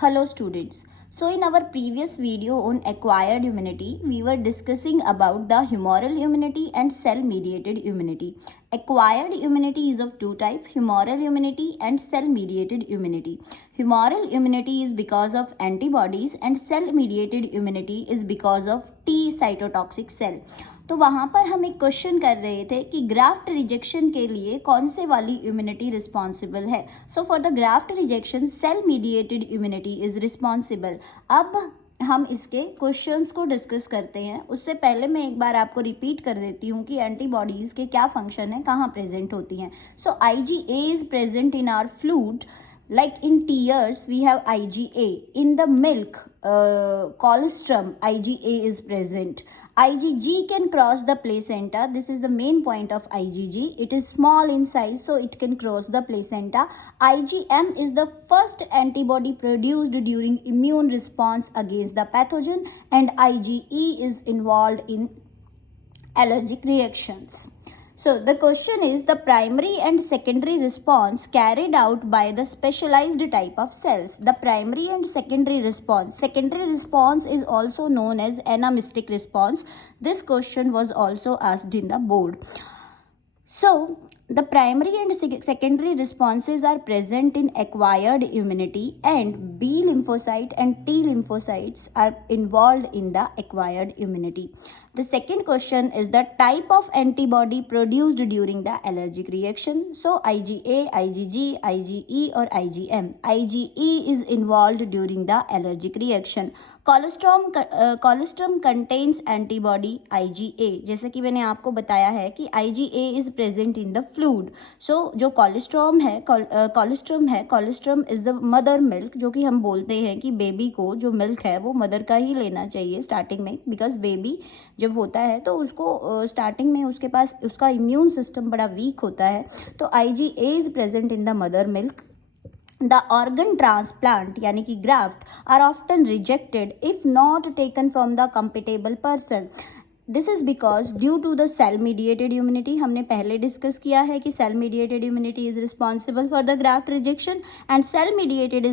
Hello students. So in our previous video on acquired immunity, we were discussing about the humoral immunity and cell mediated immunity. Acquired immunity is of two types, humoral immunity and cell mediated immunity. Humoral immunity is because of antibodies and cell mediated immunity is because of T cytotoxic cell. तो वहाँ पर हम एक question कर रहे थे कि graft rejection के लिए कौन से वाली इम्यूनिटी रिस्पॉन्सिबल है. So for the graft rejection cell mediated immunity is responsible. अब हम इसके क्वेश्चंस को डिस्कस करते हैं. उससे पहले मैं एक बार आपको रिपीट कर देती हूँ कि एंटीबॉडीज़ के क्या फंक्शन है, कहाँ प्रेजेंट होती हैं. So IgA is present in our fluid. Like in tears, we have IgA. In the milk, colostrum, IgA is present. IgG can cross the placenta. This is the main point of IgG. It is small in size, so it can cross the placenta. IgM is the first antibody produced during immune response against the pathogen, and IgE is involved in allergic reactions. So the question is the primary and secondary response carried out by the specialized type of cells. The primary and secondary response is also known as anamnestic response. This question was also asked in the board. So the primary and secondary responses are present in acquired immunity, and B lymphocyte and T lymphocytes are involved in the acquired immunity. The second question is the type of antibody produced during the allergic reaction. So IgA, IgG, IgE or IgM. IgE is involved during the allergic reaction. Colostrum contains antibody IgA. जैसे कि मैंने आपको बताया है कि IgA is present in the fluid. So जो colostrum is the mother milk, जो कि हम बोलते हैं कि बेबी को जो मिल्क है वो मदर का ही लेना चाहिए स्टार्टिंग में, बिकॉज बेबी जब होता है तो उसको स्टार्टिंग में उसके पास उसका इम्यून सिस्टम बड़ा वीक होता है. तो IgA is present in the mother milk. The organ transplant यानी कि graft are often rejected if not taken from the compatible person. This is because due to the cell mediated immunity. हमने पहले discuss किया है कि cell mediated immunity is responsible for the graft rejection, and cell mediated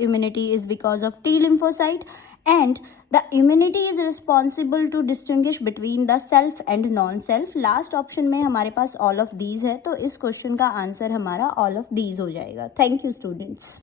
immunity is because of T lymphocyte, and the immunity is responsible to distinguish between the self and non-self. Last option में हमारे पास all of these है, तो इस question का answer हमारा all of these हो जाएगा. Thank you students.